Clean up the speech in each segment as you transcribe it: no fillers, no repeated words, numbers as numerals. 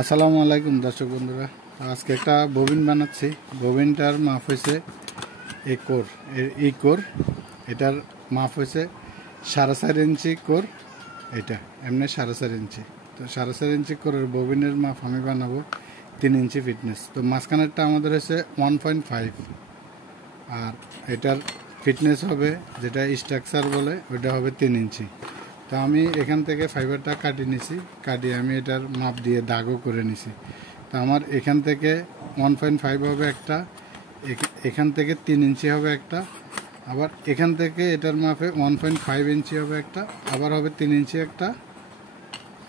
আসসালামু আলাইকুম দর্শক বন্ধুরা। আজকে একটা ববিন বানাচ্ছি। ববিনটার মাপ হয়েছে কোর। এটার মাপ হয়েছে 4.5 ইঞ্চি কোর। এটা এমনি 4.5 ইঞ্চি। তো 4.5 ইঞ্চি কোরের ববিনের মাপ আমি বানাবো 3 ইঞ্চি ফিটনেস। তো মাঝখানেরটা আমাদের হচ্ছে 1.5, আর এটার ফিটনেস হবে যেটা স্ট্রাকচার বলে ওইটা হবে 3 ইঞ্চি। তো আমি এখান থেকে ফাইবারটা কাটিয়ে নিছি, কাটিয়ে আমি এটার মাপ দিয়ে দাগও করে নিছি। তো আমার এখান থেকে 1.5 হবে একটা, এখান থেকে 3 ইঞ্চি হবে একটা, আবার এখান থেকে এটার মাপে 1.5 ইঞ্চি হবে একটা, আবার হবে 3 ইঞ্চি একটা।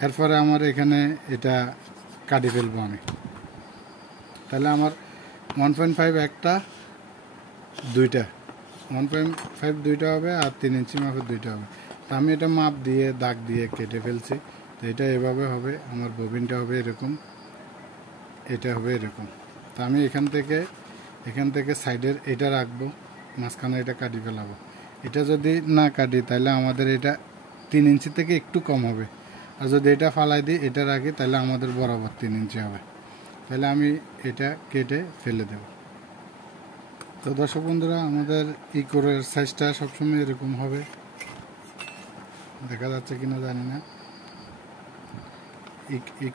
এরপরে আমার এখানে এটা কাটি ফেলবো আমি। তাহলে আমার 1.5 একটা, দুইটা 1.5 দুইটা হবে, আর 3 ইঞ্চি মাপের দুইটা হবে। তো আমি এটা মাপ দিয়ে দাগ দিয়ে কেটে ফেলছি। তো এটা এভাবে হবে, আমার ববিনটা হবে এরকম, এটা হবে এরকম। তো আমি এখান থেকে সাইডের এটা রাখবো, মাঝখানে এটা কাটি ফেলাবো। এটা যদি না কাটি তাহলে আমাদের এটা 3 ইঞ্চি থেকে একটু কম হবে, আর যদি এটা ফালাই দিই এটা রাখি তাহলে আমাদের বরাবর 3 ইঞ্চি হবে। তাহলে আমি এটা কেটে ফেলে দেব। তো দর্শক বন্ধুরা, আমাদের কোরের সাইজটা সবসময় এরকম হবে, দেখা যাচ্ছে কিনা জানি না।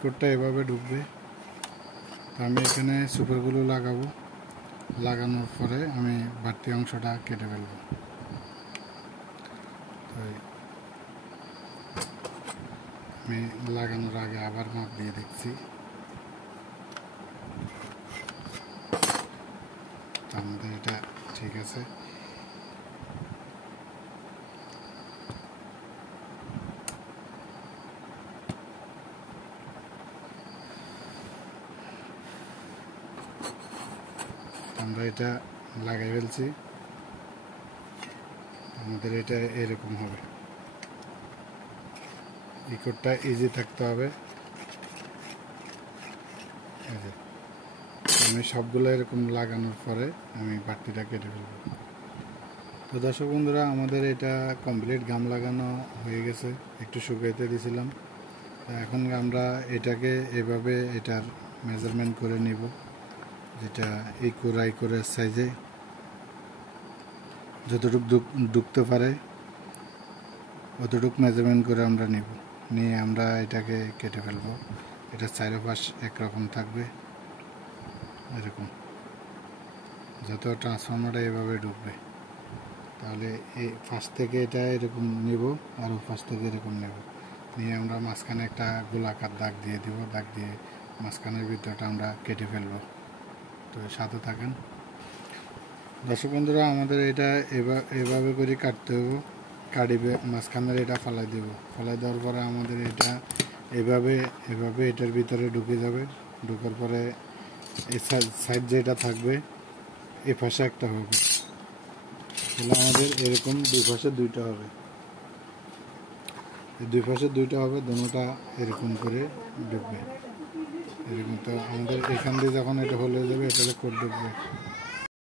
কোরটা এভাবে ঢুকবে। তো আমি এখানে সুপারগুলো লাগাবো, লাগানোর পরে আমি বাড়তি অংশটা কেটে ফেলবো। তো আমি লাগানোর আগে আবার মাপ দিয়ে দেখছি। আমাদের এটা ঠিক আছে। আমরা এটা লাগাই ফেলছি, আমাদের এটা এরকম হবে। কোরটা ইজি থাকতে হবে। আমি সবগুলো এরকম লাগানোর পরে আমি বাড়তিটা কেটে ফেলব। তো দর্শক বন্ধুরা, আমাদের এটা কমপ্লিট গাম লাগানো হয়ে গেছে, একটু শুকাইতে দিয়েছিলাম। এখন আমরা এটাকে এভাবে এটার মেজারমেন্ট করে নিব, যেটা এই কোরের সাইজে যতটুক ঢুকতে পারে অতটুক মেজারমেন্ট করে আমরা নিয়ে আমরা এটাকে কেটে ফেলবো। এটা চারপাশ একরকম থাকবে এরকম, যত ট্রান্সফর্মারটা এভাবে ঢুকবে। তাহলে এই ফার্স্ট থেকে এটা এরকম নিব, আর ফার্স্ট থেকে এরকম নেব, নিয়ে আমরা মাঝখানে একটা গোলাকার দাগ দিয়ে দিব। দাগ দিয়ে মাঝখানের ভিতরটা আমরা কেটে ফেলব। তো সাথে থাকেন দর্শক বন্ধুরা। আমাদের এটা এভাবে করে কাটতে হবে, কাটিবে মাঝখানের এটা ফালাই দেব। ফালাই দেওয়ার পরে আমাদের এটা এভাবে এটার ভিতরে ঢুকে যাবে। ঢোকার পরে এই সাইড যেটা থাকবে এ পাশে একটা হবে, তাহলে আমাদের এরকম দুই পাশে দুইটা হবে। দুই পাশে দুইটা হবে, দোনোটা এরকম করে ঢুকবে এরকম। তো আমাদের এখান দিয়ে যখন এটা হলে যাবে এটাতে কোড ঢুকবে,